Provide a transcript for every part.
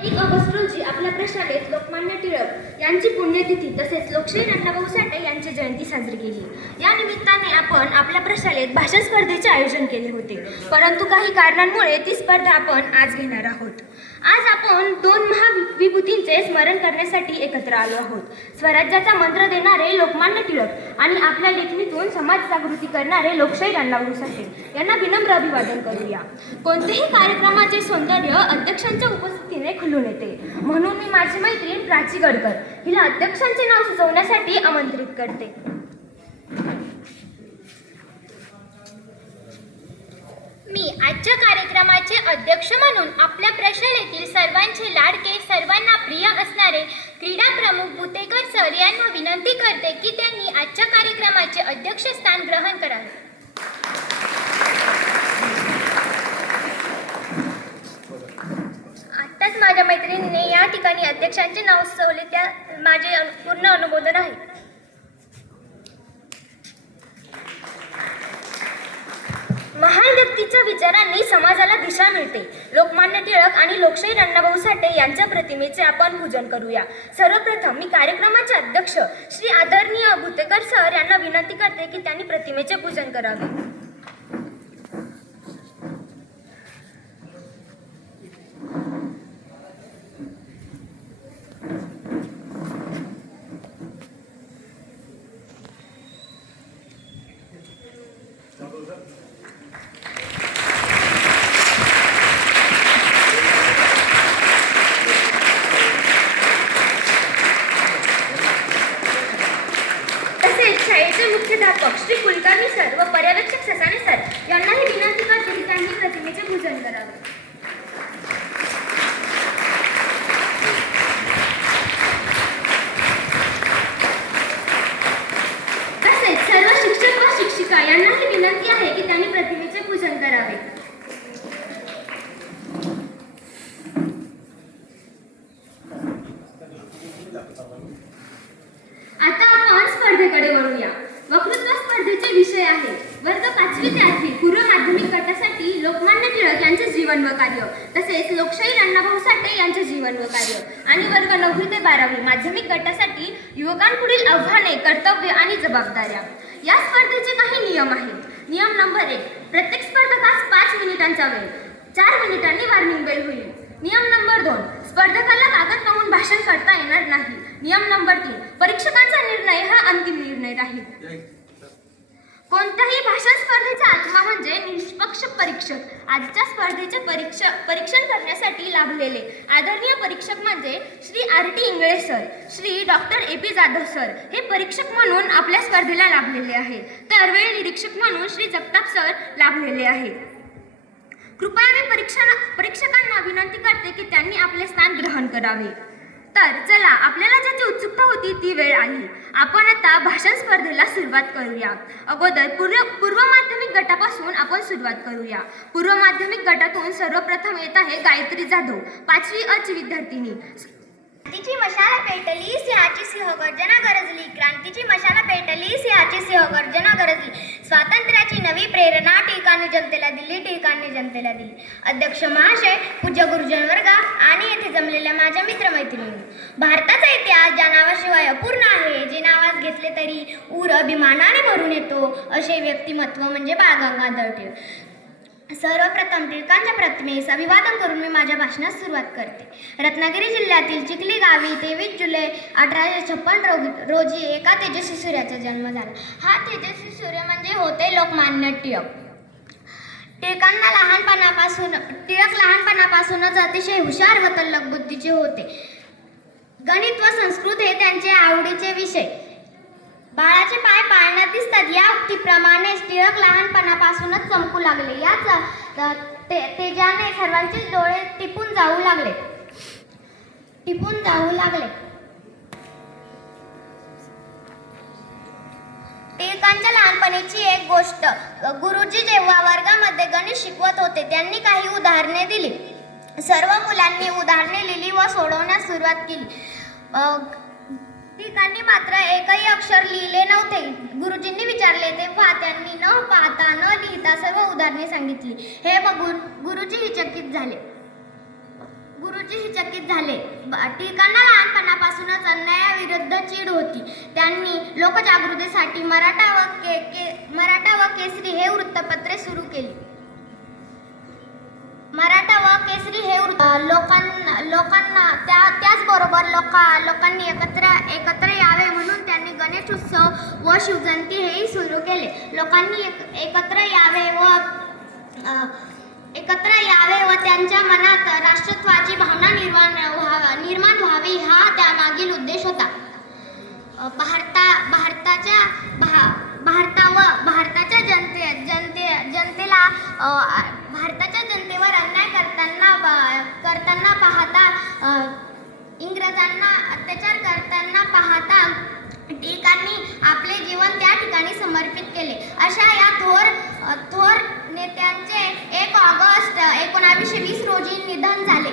1 August रोजी आपल्या प्रशालेत लोकमान्य टिळक यांची पुण्यतिथी तसेच लोकशाहीर अण्णाभाऊ साठे यांची जयंती साजरी केली। या निमित्ताने आपण आपल्या प्रशालेत भाषण स्पर्धेचे आयोजन केले होते, परंतु काही कारणांमुळे ती स्पर्धा आपण आज घेणार आहोत। आज आपण 2 महाविभूतींचे स्मरण करण्यासाठी एकत्र आलो आहोत। स्वराज्याचा मंत्र देणारे लोकमान्य टिळक आणि आपल्या लेखणीतून समाज जागृती करणारे लोकशाहीर अण्णाभाऊ साठे यांना विनम्र अभिवादन करूया। कोणत्याही कार्यक्रमाचे सौंदर्य अध्यक्षांच्या उपस्थितीने खुलून येते, म्हणून मी माझी मैत्रीण प्राची गडकर हिला अध्यक्षांचे नाव सुचवण्यासाठी आमंत्रित करते। मी आजच्या कार्यक्रमाचे अध्यक्ष म्हणून आपल्या प्रशालेतील सर्वांचे लाडके, सर्वांना प्रिय असणारे क्रीडा प्रमुख भुतेकर सर यांना विनंती करते की त्यांनी आजच्या कार्यक्रमाचे अध्यक्षस्थान ग्रहण करावे। आत्ताच माझ्या मैत्रिणीने या ठिकाणी अध्यक्षांचे नाव सुचवले, त्या माझे पूर्ण अनुमोदन आहे। महान व्यक्तीच्या विचारांनी समाजाला दिशा मिळते। लोकमान्य टिळक आणि लोकशाहीर अण्णाभाऊ साठे यांच्या प्रतिमेचे आपण पूजन करूया। सर्वप्रथम मी कार्यक्रमाचे अध्यक्ष श्री आदरणीय भुतेकर सर यांना विनंती करते की त्यांनी प्रतिमेचे पूजन करावे। शाळेचे मुख्याध्यापक श्री कुलकर्णी सर व पर्यवेक्षक ससाणे सर यांनाही विनंती करते की त्यांनी प्रतिमेचे पूजन करावे। तसेच सर्व शिक्षक व शिक्षिका यांनाही विनंती आहे की त्यांनी प्रतिमेचे पूजन करावे। आता आपण स्पर्धेकडे वळूया। वक्तृत्व स्पर्धेचे विषय आहे वर्ग 5वी ते 8वी पूर्व माध्यमिक गटासाठी लोकमान्य टिळक यांचे जीवन व कार्य, तसेच लोकशाहीर अण्णाभाऊ साठे यांचे जीवन व कार्य, आणि वर्ग 9वी ते 12वी माध्यमिक गटासाठी युवकांपुढील आव्हाने, कर्तव्य आणि जबाबदाऱ्या। या स्पर्धेचे काही नियम आहेत। नियम नंबर 1, प्रत्येक स्पर्धकास 5 मिनिटांचा वेळ, 4 मिनिटांनी वॉर्निंग बेल होईल। नियम नंबर 2, स्पर्धकाला कागद पाहून भाषण करता येणार नाही। नियम नंबर 3, परीक्षकांचा निर्णय हा अंतिम निर्णय राहील। कोणत्याही भाषण स्पर्धेचा आत्मा म्हणजे निष्पक्ष परीक्षक। आजच्या स्पर्धेचे परीक्षण करण्यासाठी लाभलेले आदरणीय परीक्षक म्हणजे Shri R.T. Ingale sir, Shri doctor A.P. Jadhav sir हे परीक्षक म्हणून आपल्या स्पर्धेला लाभलेले आहेत, तर वेळ निरीक्षक म्हणून श्री जगताप सर लाभलेले आहेत। कृपया मी परीक्षकांना विनंती करते की त्यांनी आपले स्थान ग्रहण करावे। तर चला, आपल्याला ज्याची उत्सुकता होती ती वेळ आली। आपण आता भाषण स्पर्धेला सुरुवात करूया। अगोदर पूर्व माध्यमिक गटापासून आपण सुरुवात करूया। पूर्व माध्यमिक गटातून सर्वप्रथम येत आहे गायत्री जाधव, 5वी अ ची विद्यार्थिनी। क्रांतीची मशाल पेटली, सिंहाची सिंहगर्जना गरजली। क्रांतीची मशाल पेटली, सिंहाची सिंहगर्जना गरजली। स्वातंत्र्याची नवी प्रेरणा टिळकांनी जनतेला दिली, टिळकांनी जनतेला दिली। अध्यक्ष महाशय, पूज्य गुरुजन वर्ग आणि येथे जमलेल्या माझ्या मित्रमैत्रिणी, भारताचा इतिहास ज्या नावाशिवाय अपूर्ण आहे, जे नावास घेतले तरी ऊर अभिमानाने भरून येतो, असे व्यक्तिमत्व म्हणजे बाळ गंगाधर टिळक। सर्वप्रथम टिळकांच्या प्रतिमेस अभिवादन करून मी माझ्या भाषणास सुरुवात करते। रत्नागिरी जिल्ह्यातील चिखली गावी 23 जुलै 1856 रोजी एका तेजस्वी सूर्याचा जन्म झाला। हा तेजस्वी सूर्य म्हणजे होते लोकमान्य टिळक। टिळक लहानपणापासूनच अतिशय हुशार व तल्लख बुद्धीचे होते। गणित व संस्कृत हे त्यांचे आवडीचे विषय। बाळाचे पाय पाळण्यात दिसतात या उक्तीप्रमाणे टिळक लहानपणापासूनच चमकू लागले। याच तेजाने सर्वांचे डोळे टिपून जाऊ लागले। टिळकांच्या लहानपणीची एक गोष्ट, गुरुजी जेव्हा वर्गामध्ये गणित शिकवत होते त्यांनी काही उदाहरणे दिली। सर्व मुलांनी उदाहरणे लिहिली व सोडवण्यास सुरुवात केली। टिळकांनी मात्र एकही अक्षर लिहिले नव्हते। गुरुजींनी विचारले तेव्हा त्यांनी न पाहता न लिहिता सर्व उदाहरणे सांगितली। हे बघून गुरुजी चकित झाले। गुरुजीही चकित झाले. टिळकांना लहानपणापासूनच अन्यायाविरुद्ध चीड होती. त्यांनी लोकजागृतीसाठी मराठा व केसरी हे वृत्तपत्रे सुरू केली. मराठा व केसरी हे लोकांना त्याचबरोबर लोकांनी एकत्र यावे म्हणून त्यांनी गणेश उत्सव व शिवजयंती हेही सुरू केले. लोकांनी एकत्र यावे व त्यांच्या मनात राष्ट्रत्वाची भावना निर्माण व्हावी हा त्यामागील उद्देश होता. भारताच्या जनतेवर अन्याय करताना पाहता, इंग्रजांना अत्याचार करताना पाहता टिळकांनी आपले जीवन त्या ठिकाणी समर्पित केले. अशा या थोर नेत्यांचे 1 ऑगस्ट 1920 रोजी निधन झाले.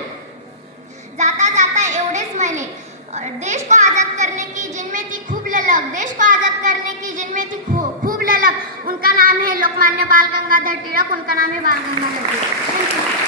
जाता जाता एवढेच म्हणे, देश को आज़ाद करने की जिनमें थी खूब ललक, देश को आज़ाद करने की जिनमें थी खूब ललक, उनका नाम है लोकमान्य बाल गंगाधर तिलक, उनका नाम है बाल गंगाधर तिलक.